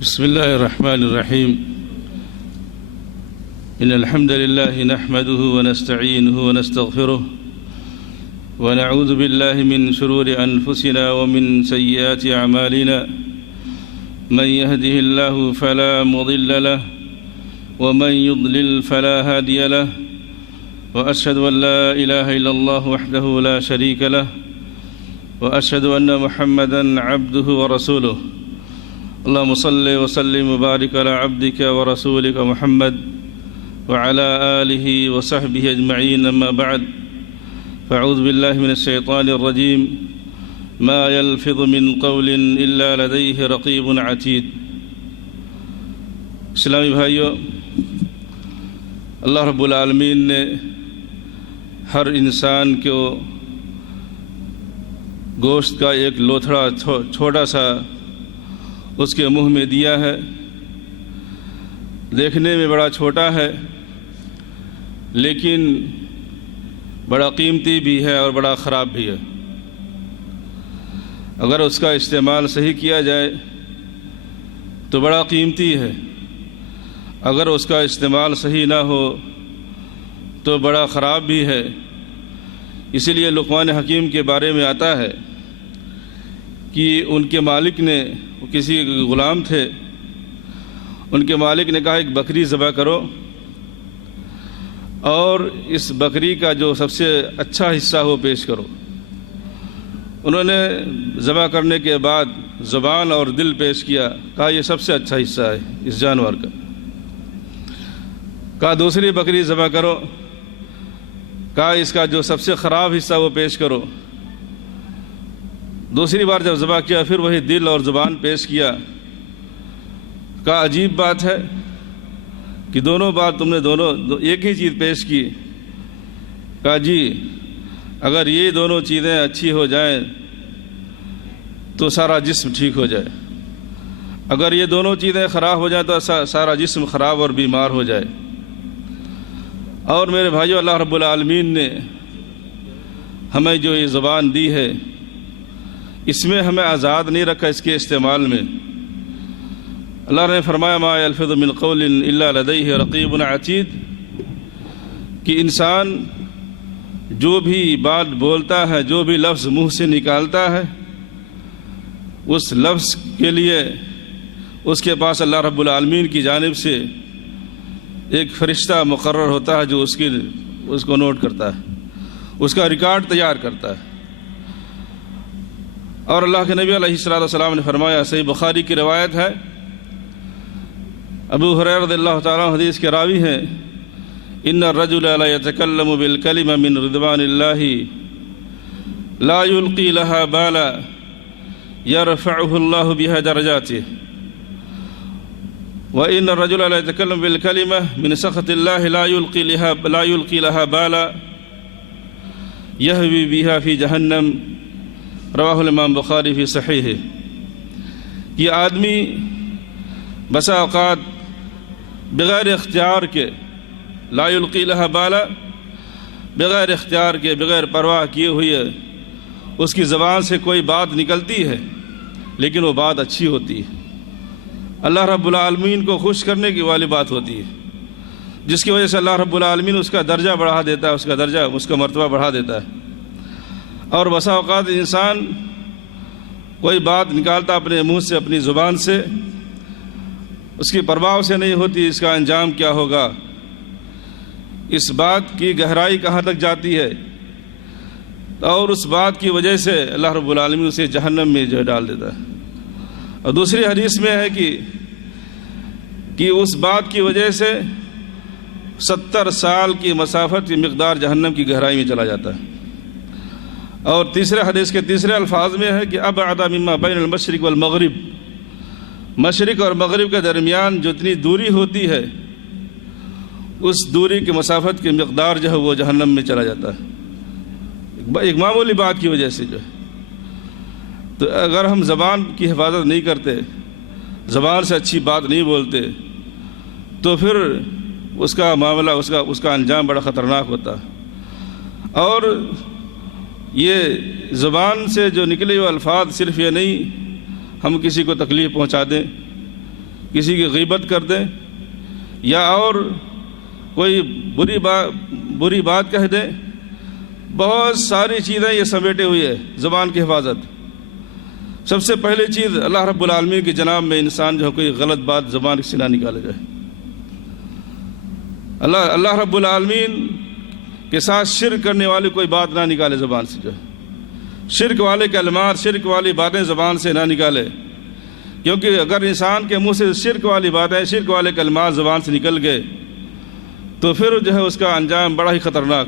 بسم الله الرحمن الرحيم. إن الحمد لله نحمده ونستعينه ونستغفره ونعوذ بالله من شرور أنفسنا ومن سيئات أعمالنا. من يهده الله فلا مضل له ومن يضلل فلا هادي له، وأشهد أن لا إله إلا الله وحده لا شريك له، وأشهد أن محمدًا عبده ورسوله. اللهم صل وسلم وبارك على عبدك ورسولك محمد وعلى آله وصحبه أجمعين. أما بعد، فأعوذ بالله من الشيطان الرجيم. ما يلفظ من قول إلا لديه رقيب عتيد. اسلامی بھائیو، اللہ رب العالمین نے ہر انسان کو گوشت کا ایک لوتھڑا چھوٹا سا اس کے منہ میں دیا ہے. دیکھنے میں بڑا چھوٹا ہے لیکن بڑا قیمتی بھی ہے اور بڑا خراب بھی ہے. اگر اس کا استعمال صحیح کیا جائے تو بڑا قیمتی ہے، اگر اس کا استعمال صحیح نہ ہو تو بڑا خراب بھی ہے. اسی لیے لقمان حکیم کے بارے میں آتا ہے کہ ان کے مالک نے، وہ کسی غلام تھے، ان کے مالک نے کہا ایک بکری ذبح کرو اور اس بکری کا جو سب سے اچھا حصہ ہو پیش کرو. انہوں نے ذبح کرنے کے بعد زبان اور دل پیش کیا، کہا یہ سب سے اچھا حصہ ہے اس جانور کا. کہا دوسری بکری ذبح کرو، کہا اس کا جو سب سے خراب حصہ وہ پیش کرو. دوسری بار جب ذبح کیا پھر وہی دل اور زبان پیش کیا. کہا عجیب بات ہے کہ دونوں بار تم نے ایک ہی چیز پیش کی. کہا جی اگر یہ دونوں چیزیں اچھی ہو جائیں تو سارا جسم ٹھیک ہو جائے، اگر یہ دونوں چیزیں خراب ہو جائیں تو سارا جسم خراب اور بیمار ہو جائے. اور میرے بھائیو، اللہ رب العالمین نے ہمیں جو یہ زبان دی ہے اس میں ہمیں آزاد نہیں رکھا اس کے استعمال میں. اللہ نے فرمایا ما یلفظ من قول الا لدیہ رقیب عتید، کہ انسان جو بھی بات بولتا ہے، جو بھی لفظ منہ سے نکالتا ہے، اس لفظ کے لیے اس کے پاس اللہ رب العالمین کی جانب سے ایک فرشتہ مقرر ہوتا ہے جو اس کو نوٹ کرتا ہے، اس کا ریکارڈ تیار کرتا ہے. اور اللہ کے نبی علیہ السلام نے فرمایا، صحیح بخاری کی روایت ہے، ابو ہریرہ رضی اللہ تعالیٰ عنہ حدیث کے راوی ہیں، ان الرجل لا يتكلم بالكلمة من رضوان الله لا يلقي لها بالا يرفعه الله بها درجاته، وإن الرجل لا يتكلم بالكلمة من سخط الله لا يلقي لها بالا يهوي بها في جهنم. رواہ الامام بخاری فی صحیح. یہ آدمی بسا اوقات بغیر اختیار کے، لا یلقی لہا بالا، بغیر اختیار کے، بغیر پرواہ کیے ہوئے اس کی زبان سے کوئی بات نکلتی ہے لیکن وہ بات اچھی ہوتی ہے، اللہ رب العالمین کو خوش کرنے کی والی بات ہوتی ہے، جس کی وجہ سے اللہ رب العالمین اس کا درجہ بڑھا دیتا ہے، اس کا مرتبہ بڑھا دیتا ہے. اور بسا اوقات انسان کوئی بات نکالتا اپنے منہ سے، اپنی زبان سے، اس کی پرواہ سے نہیں ہوتی اس کا انجام کیا ہوگا، اس بات کی گہرائی کہاں تک جاتی ہے، اور اس بات کی وجہ سے اللہ رب العالمین اسے جہنم میں جو ڈال دیتا ہے. اور دوسری حدیث میں ہے کہ اس بات کی وجہ سے 70 سال کی مسافت کی مقدار جہنم کی گہرائی میں چلا جاتا ہے. اور تیسرے حدیث کے تیسرے الفاظ میں ہے کہ ابعد مما بین المشرق والمغرب، مشرق اور مغرب کے درمیان جتنی دوری ہوتی ہے اس دوری کی مسافت کی مقدار جو ہے وہ جہنم میں چلا جاتا ہے، ایک معمولی بات کی وجہ سے جو ہے. تو اگر ہم زبان کی حفاظت نہیں کرتے، زبان سے اچھی بات نہیں بولتے، تو پھر اس کا معاملہ، اس کا انجام بڑا خطرناک ہوتا ہے. اور یہ زبان سے جو نکلے ہوئے الفاظ صرف یہ نہیں ہم کسی کو تکلیف پہنچا دیں، کسی کی غیبت کر دیں یا اور کوئی بری بات کہہ دیں، بہت ساری چیزیں یہ سمیٹے ہوئی ہے زبان کی حفاظت۔ سب سے پہلی چیز اللہ رب العالمین کی جناب میں انسان جو ہے کوئی غلط بات زبان سے نہ نکالے جائے۔ اللہ رب العالمین کے ساتھ شرک کرنے والی کوئی بات نہ نکالے زبان سے، جو ہے شرک والے کلمات، شرک والی باتیں زبان سے نہ نکالے، کیونکہ اگر انسان کے منہ سے شرک والی باتیں، شرک والے کلمات زبان سے نکل گئے تو پھر جو ہے اس کا انجام بڑا ہی خطرناک،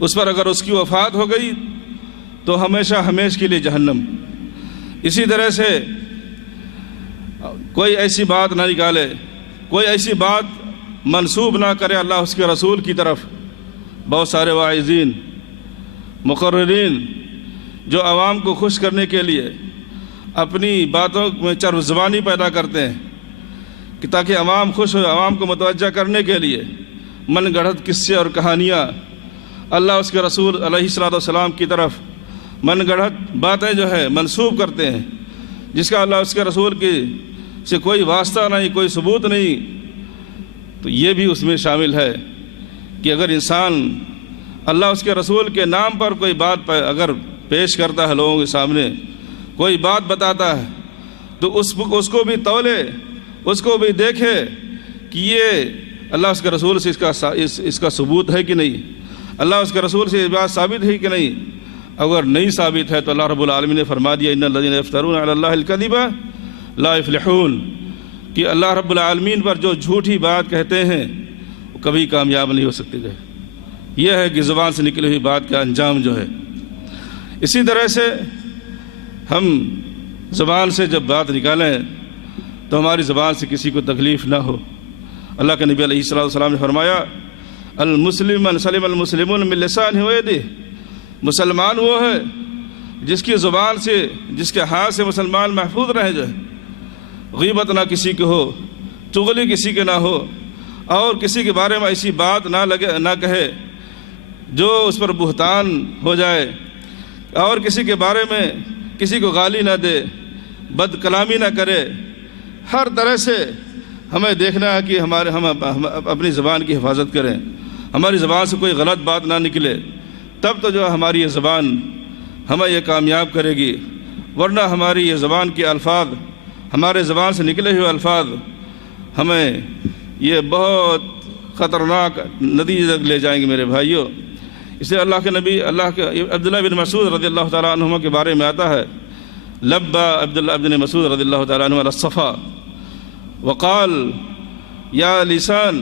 اس پر اگر اس کی وفات ہو گئی تو ہمیشہ ہمیشہ کے لیے جہنم۔ اسی طرح سے کوئی ایسی بات نہ نکالے، کوئی ایسی بات منسوب نہ کرے اللہ اس کے رسول کی طرف۔ بہت سارے واعظین، مقررین جو عوام کو خوش کرنے کے لیے اپنی باتوں میں چرب زبانی پیدا کرتے ہیں کہ تاکہ عوام خوش ہو، عوام کو متوجہ کرنے کے لیے من گڑھت قصے اور کہانیاں اللہ اس کے رسول علیہ الصلوۃ والسلام کی طرف من گڑھت باتیں جو ہے منسوب کرتے ہیں، جس کا اللہ اس کے رسول کی سے کوئی واسطہ نہیں، کوئی ثبوت نہیں، تو یہ بھی اس میں شامل ہے کہ اگر انسان اللہ اس کے رسول کے نام پر کوئی بات اگر پیش کرتا ہے لوگوں کے سامنے، کوئی بات بتاتا ہے تو اس کو بھی تولے، اس کو بھی دیکھے کہ یہ اللہ اس کے رسول سے اس کا ثبوت ہے کہ نہیں، اللہ اس کے رسول سے یہ بات ثابت ہے کہ نہیں۔ اگر نہیں ثابت ہے تو اللہ رب العالمین نے فرما دیا ان الذین یفترون علی اللہ الکذب لا یفلحون، کہ اللہ رب العالمین پر جو جھوٹی بات کہتے ہیں وہ کبھی کامیاب نہیں ہو سکتے گئے۔ یہ ہے کہ زبان سے نکلی ہوئی بات کا انجام جو ہے۔ اسی طرح سے ہم زبان سے جب بات نکالیں تو ہماری زبان سے کسی کو تکلیف نہ ہو۔ اللہ کے نبی علیہ الصلوۃ والسلام نے فرمایا المسلم من سلم المسلمون من لسانہ ویدہ، مسلمان وہ ہے جس کی زبان سے، جس کے ہاتھ سے مسلمان محفوظ رہے جائے، غیبت نہ کسی کی ہو، چغلی کسی کے نہ ہو، اور کسی کے بارے میں ایسی بات نہ کہے جو اس پر بہتان ہو جائے، اور کسی کے بارے میں کسی کو گالی نہ دے، بد کلامی نہ کرے۔ ہر طرح سے ہمیں دیکھنا ہے کہ ہم اپنی زبان کی حفاظت کریں، ہماری زبان سے کوئی غلط بات نہ نکلے، تب تو جو ہماری یہ زبان ہمیں یہ کامیاب کرے گی، ورنہ ہماری یہ زبان کے الفاظ، ہمارے زبان سے نکلے ہوئے الفاظ ہمیں یہ بہت خطرناک نتیجے تک لے جائیں گے میرے بھائیوں۔ اس لیے اللہ کے نبی عبداللہ بن مسعود رضی اللہ تعالیٰ عنہ کے بارے میں آتا ہے لبا عبداللہ بن مسعود رضی اللہ تعالیٰ عنہ علی الصفا وقال یا لسان،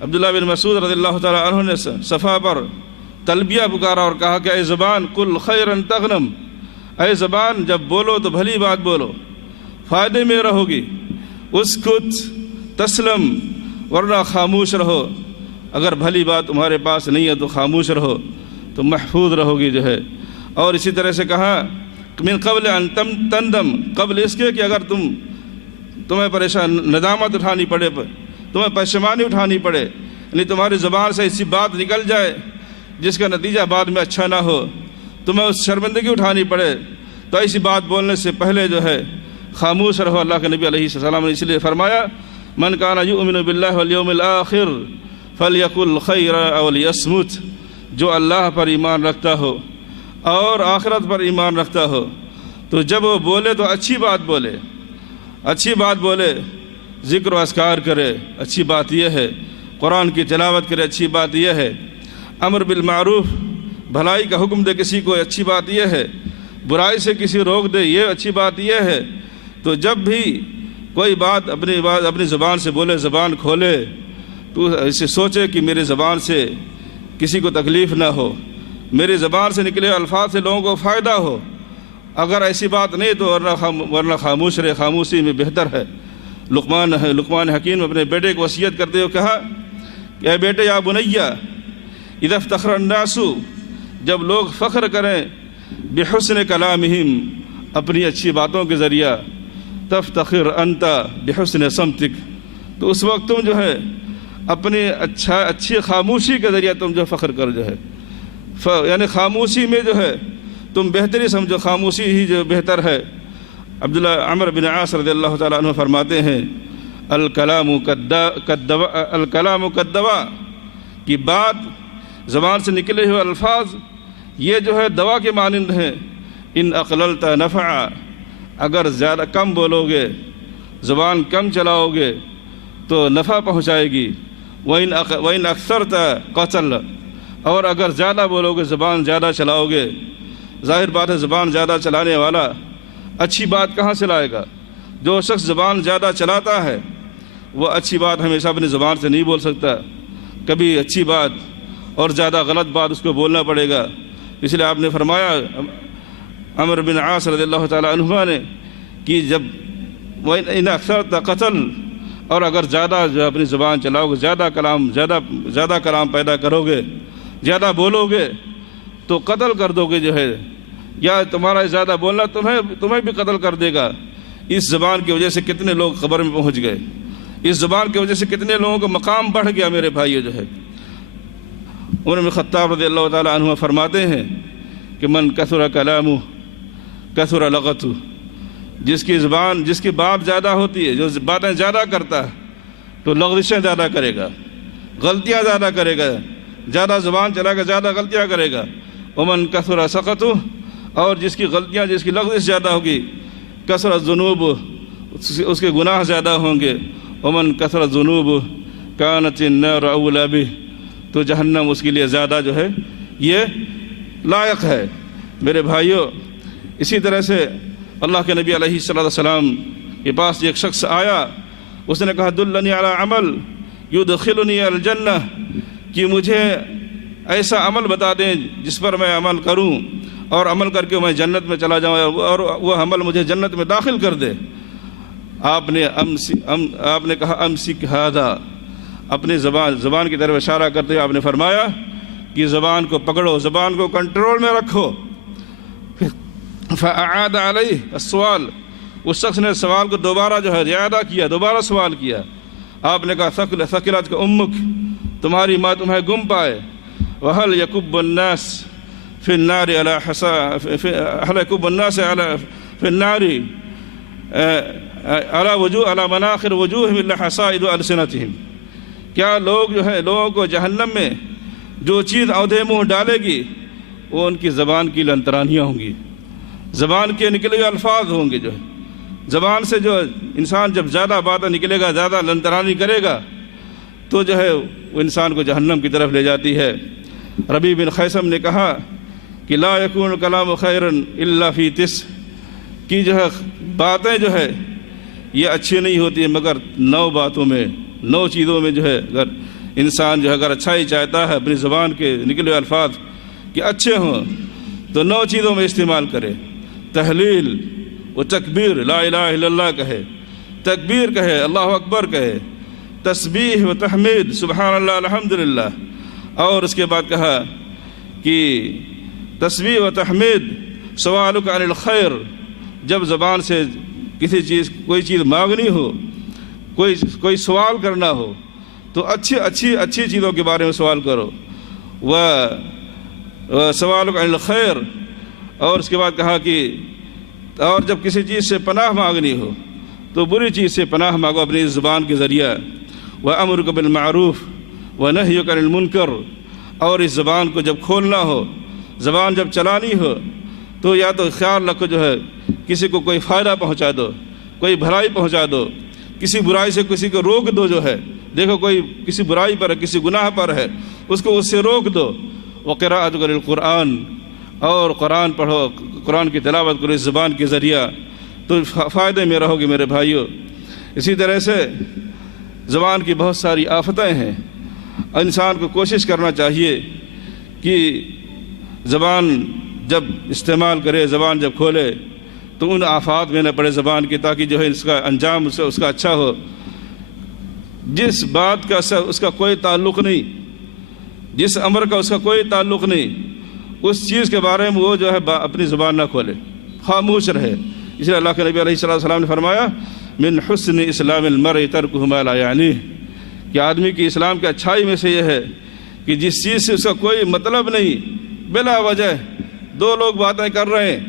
عبداللہ بن مسعود رضی اللہ تعالیٰ عنہ نے صفا پر تلبیہ پکارا اور کہا کہ اے زبان قل خیرا تغنم، اے زبان جب بولو تو بھلی بات بولو، فائدے میں رہو گی، اسکت تسلم، ورنہ خاموش رہو، اگر بھلی بات تمہارے پاس نہیں ہے تو خاموش رہو تو محفوظ رہو گی جو ہے۔ اور اسی طرح سے کہا من قبل ان تندم، قبل اس کے کہ اگر تمہیں پریشان ندامت اٹھانی پڑے، تمہیں پشیمانی اٹھانی پڑے، یعنی تمہاری زبان سے ایسی بات نکل جائے جس کا نتیجہ بعد میں اچھا نہ ہو، تمہیں اس شرمندگی اٹھانی پڑے، تو ایسی بات بولنے سے پہلے جو ہے خاموش رہو۔ اللہ کے نبی علیہ السلام نے اس لیے فرمایا من کان یؤمن باللہ والیوم الآخر فلیقل خیرا او لیصمت، جو اللہ پر ایمان رکھتا ہو اور آخرت پر ایمان رکھتا ہو تو جب وہ بولے تو اچھی بات بولے، اچھی بات بولے، ذکر و اذکار کرے، اچھی بات یہ ہے، قرآن کی تلاوت کرے، اچھی بات یہ ہے، امر بالمعروف، بھلائی کا حکم دے کسی کو، اچھی بات یہ ہے، برائی سے کسی روک دے، یہ اچھی بات یہ ہے۔ تو جب بھی کوئی بات اپنی زبان سے بولے، زبان کھولے تو اسے سوچے کہ میری زبان سے کسی کو تکلیف نہ ہو، میری زبان سے نکلے الفاظ سے لوگوں کو فائدہ ہو، اگر ایسی بات نہیں تو ورنہ خاموش رہے، خاموشی میں بہتر ہے۔ لقمان حکیم اپنے بیٹے کو وصیت کرتے ہوئے کہا کہ اے بیٹے یا بنیا اذا افتخر الناس، جب لوگ فخر کریں بحسن کلامہم، اپنی اچھی باتوں کے ذریعہ، تفتخر انت بحسن صمتک، تو اس وقت تم جو ہے اپنی اچھی خاموشی کے ذریعہ تم جو فخر کر جو ہے، یعنی خاموشی میں جو ہے تم بہتری سمجھو، خاموشی ہی جو بہتر ہے، عبداللہ عمر بن عاص رضی اللہ تعالیٰ عنہ فرماتے ہیں الکلام کالدواء کہ بات زبان سے نکلے ہوئے الفاظ یہ جو ہے دوا کے مانند ہیں، ان اقللت نفعا اگر زیادہ کم بولو گے، زبان کم چلاؤ گے تو نفع پہنچائے گی، وَإِنْ أَكْثَرْتَ قَتَلَ اور اگر زیادہ بولو گے، زبان زیادہ چلاؤ گے، ظاہر بات ہے زبان زیادہ چلانے والا اچھی بات کہاں سے لائے گا؟ جو شخص زبان زیادہ چلاتا ہے وہ اچھی بات ہمیشہ اپنی زبان سے نہیں بول سکتا، کبھی اچھی بات اور زیادہ غلط بات اس کو بولنا پڑے گا۔ اس لیے آپ نے فرمایا عمر بن عاص رضی اللہ تعالیٰ عنہ نے کہ جب وَإِنْ أَكْثَرْتَ قَتَلَ اور اگر زیادہ جو اپنی زبان چلاؤ گے، زیادہ کلام پیدا کرو گے، زیادہ بولو گے تو قتل کر دو گے جو ہے، یا تمہارا زیادہ بولنا تمہیں بھی قتل کر دے گا۔ اس زبان کی وجہ سے کتنے لوگ قبر میں پہنچ گئے، اس زبان کی وجہ سے کتنے لوگوں کا مقام بڑھ گیا میرے بھائیو جو ہے۔ عمر بن خطاب رضی اللہ تعالیٰ عنہ فرماتے ہیں کہ من کثر کلامہ کثر لغتہ، جس کی بات زیادہ ہوتی ہے، جو باتیں زیادہ کرتا ہے تو لغزشیں زیادہ کرے گا، غلطیاں زیادہ کرے گا، زیادہ زبان چلا کر زیادہ غلطیاں کرے گا۔ ومن کثر سقطہ اور جس کی لغزش زیادہ ہوگی، کثرت الذنوب اس کے گناہ زیادہ ہوں گے۔ ومن کثرت الذنوب کانت النار اولی بہ تو جہنم اس کے لیے زیادہ جو ہے یہ لائق ہے۔ میرے بھائیوں، اسی طرح سے اللہ کے نبی علیہ السلام کے پاس ایک شخص آیا، اس نے کہا دلنی علی عمل یدخلنی الجنہ، کہ مجھے ایسا عمل بتا دیں جس پر میں عمل کروں اور عمل کر کے میں جنت میں چلا جاؤں اور وہ عمل مجھے جنت میں داخل کر دے۔ آپ نے کہا امسک ھذا، اپنی زبان کی طرف اشارہ کرتے ہوئے آپ نے فرمایا کہ زبان کو پکڑو، زبان کو کنٹرول میں رکھو۔ فأعاد علیہ السؤال، اس شخص نے سوال کو دوبارہ جو ہے اعادہ کیا، دوبارہ سوال کیا۔ آپ نے کہا ثقلتک امک، تمہاری ماں تمہیں گم پائے۔ وهل يكب الناس في النار على هل يكب الناس في النار على مناخر وجوههم الا حصائد السنتهم، کیا لوگ جو ہے لوگوں کو جہنم میں جو چیز اودھے منہ ڈالے گی وہ ان کی زبان کی لنترانیاں ہوں گی، زبان کے نکلے ہوئے الفاظ ہوں گے۔ جو ہے زبان سے جو انسان جب زیادہ باتیں نکلے گا، زیادہ لنترانی کرے گا تو جو ہے وہ انسان کو جہنم کی طرف لے جاتی ہے۔ ربیع بن خیثم نے کہا کہ لا یکون الکلام خیرا الا فی تسع، کہ جو ہے باتیں جو ہے یہ اچھی نہیں ہوتی مگر 9 باتوں میں، 9 چیزوں میں جو ہے اگر انسان جو ہے اگر اچھائی چاہتا ہے اپنی زبان کے نکلے ہوئے الفاظ کہ اچھے ہوں تو 9 چیزوں میں استعمال کرے۔ تحلیل و تکبیر، لا الہ الا اللہ کہے، تکبیر کہے، اللہ اکبر کہے، تسبیح و تحمید، سبحان اللہ الحمدللہ، اور اس کے بعد کہا کہ تسبیح و تحمید سوالک عن الخیر، جب زبان سے کوئی چیز مانگنی ہو، کوئی سوال کرنا ہو تو اچھی چیزوں کے بارے میں سوال کرو۔ سوالک عن الخیر، اور اس کے بعد کہا کہ اور جب کسی چیز سے پناہ مانگنی ہو تو بری چیز سے پناہ مانگو اپنی زبان کے ذریعہ۔ وَأَمْرُكَ بِالْمَعْرُوفِ وَنَهْيُكَ عَنِ الْمُنكَرِ، اور اس زبان کو جب کھولنا ہو، زبان جب چلانی ہو تو یا تو خیال رکھو جو ہے کسی کو کوئی فائدہ پہنچا دو، کوئی بھلائی پہنچا دو، کسی برائی سے کسی کو روک دو۔ جو ہے دیکھو کوئی کسی برائی پر ہے، کسی گناہ پر ہے، اس کو اس سے روک دو۔ وَقِرَاءَتُ الْقُرْآنِ، اور قرآن پڑھو، قرآن کی تلاوت کرو اس زبان کے ذریعہ تو فائدے میں رہو گے میرے بھائیوں۔ اسی طرح سے زبان کی بہت ساری آفتیں ہیں، انسان کو کوشش کرنا چاہیے کہ زبان جب استعمال کرے، زبان جب کھولے تو ان آفات میں نہ پڑے زبان کی، تاکہ جو ہے اس کا انجام اس کا اچھا ہو۔ جس بات کا اس کا کوئی تعلق نہیں، جس امر کا اس کا کوئی تعلق نہیں، اس چیز کے بارے میں وہ جو ہے اپنی زبان نہ کھولے، خاموش رہے۔ اس لیے اللہ کے نبی علیہ السلام نے فرمایا من حسن اسلام المرء ترکہ ما لا یعنیہ، کہ آدمی کی اسلام کی اچھائی میں سے یہ ہے کہ جس چیز سے اس کا کوئی مطلب نہیں، بلا وجہ 2 لوگ باتیں کر رہے ہیں،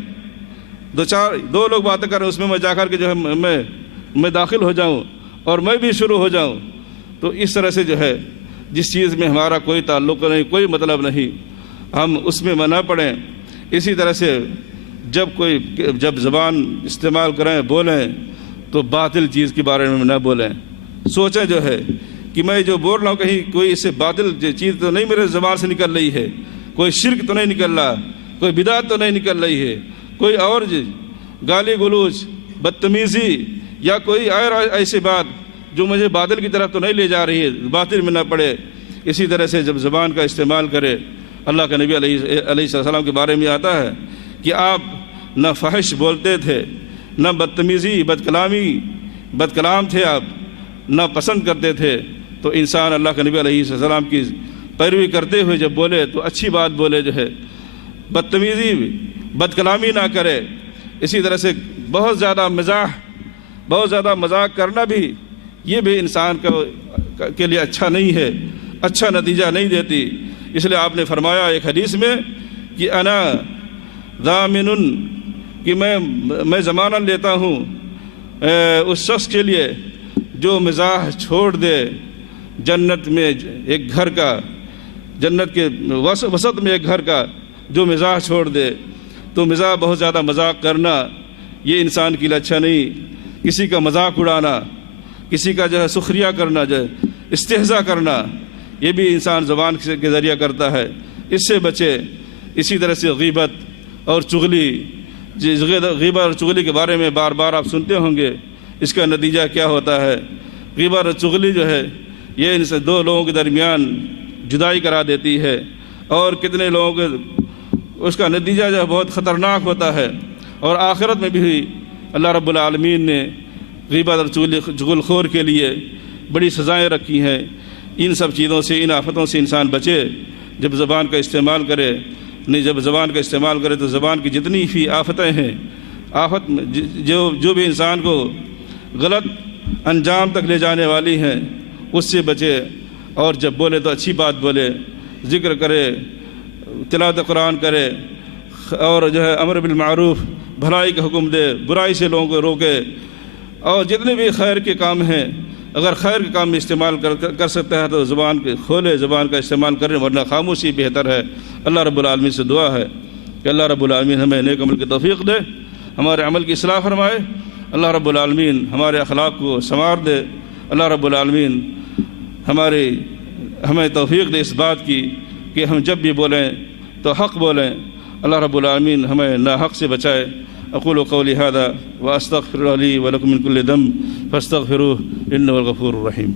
دو لوگ باتیں کر رہے ہیں، اس میں میں جا کر کے جو ہے میں داخل ہو جاؤں اور میں بھی شروع ہو جاؤں، تو اس طرح سے جو ہے جس چیز میں ہمارا کوئی تعلق نہیں، کوئی مطلب نہیں، ہم اس میں نہ پڑیں۔ اسی طرح سے جب زبان استعمال کریں، بولیں، تو باطل چیز کے بارے میں نہ بولیں۔ سوچیں جو ہے کہ میں جو بول رہا ہوں کہیں کوئی اس سے باطل چیز تو نہیں میرے زبان سے نکل رہی ہے، کوئی شرک تو نہیں نکل رہا، کوئی بدعت تو نہیں نکل رہی ہے، کوئی اور گالی گلوچ، بدتمیزی یا کوئی اور ایسی بات جو مجھے باطل کی طرف تو نہیں لے جا رہی ہے، باطل میں نہ پڑے۔ اسی طرح سے جب زبان کا استعمال کرے، اللہ کے نبی علیہ السلام کے بارے میں آتا ہے کہ آپ نہ فحش بولتے تھے، نہ بدتمیزی بدکلام تھے، آپ نہ پسند کرتے تھے۔ تو انسان اللہ کے نبی علیہ السلام کی پیروی کرتے ہوئے جب بولے تو اچھی بات بولے، جو ہے بدتمیزی بدکلامی نہ کرے۔ اسی طرح سے بہت زیادہ مذاق کرنا بھی، یہ بھی انسان کے لیے اچھا نہیں ہے، اچھا نتیجہ نہیں دیتی۔ اس لیے آپ نے فرمایا ایک حدیث میں کہ انا ضامن، کہ میں ضمانت لیتا ہوں اس شخص کے لیے جو مزاح چھوڑ دے، جنت میں ایک گھر کا، جنت کے وسط میں ایک گھر کا جو مزاح چھوڑ دے۔ تو مزاح، بہت زیادہ مذاق کرنا، یہ انسان کے لیے اچھا نہیں۔ کسی کا مذاق اڑانا، کسی کا جو ہے سخریہ کرنا، جو ہے استہزاء کرنا، یہ بھی انسان زبان کے ذریعہ کرتا ہے، اس سے بچے۔ اسی طرح سے غیبت اور چغلی، غیبت اور چغلی کے بارے میں بار بار آپ سنتے ہوں گے، اس کا نتیجہ کیا ہوتا ہے۔ غیبت اور چغلی جو ہے یہ ان سے دو لوگوں کے درمیان جدائی کرا دیتی ہے، اور کتنے لوگوں کے اس کا نتیجہ جو ہے بہت خطرناک ہوتا ہے۔ اور آخرت میں بھی اللہ رب العالمین نے غیبت اور چغل خور کے لیے بڑی سزائیں رکھی ہیں۔ ان سب چیزوں سے، ان آفتوں سے انسان بچے جب زبان کا استعمال کرے۔ جب زبان کا استعمال کرے تو زبان کی جتنی بھی آفتیں ہیں، آفت جو بھی انسان کو غلط انجام تک لے جانے والی ہیں، اس سے بچے۔ اور جب بولے تو اچھی بات بولے، ذکر کرے، تلاوت قرآن کرے، اور جو ہے امر بالمعروف، بھلائی کا حکم دے، برائی سے لوگوں کو روکے۔ اور جتنے بھی خیر کے کام ہیں، اگر خیر کے کام میں استعمال کر سکتا ہے تو زبان کھولے، زبان کا استعمال کریں، ورنہ خاموشی بہتر ہے۔ اللہ رب العالمین سے دعا ہے کہ اللہ رب العالمین ہمیں نیک عمل کی توفیق دے، ہمارے عمل کی اصلاح فرمائے۔ اللہ رب العالمین ہمارے اخلاق کو سنوار دے۔ اللہ رب العالمین ہمیں توفیق دے اس بات کی کہ ہم جب بھی بولیں تو حق بولیں۔ اللہ رب العالمین ہمیں ناحق سے بچائے۔ اقول قولی هذا واستغفر لي ولكم من كل ذنب فاستغفروه انه الغفور الرحيم۔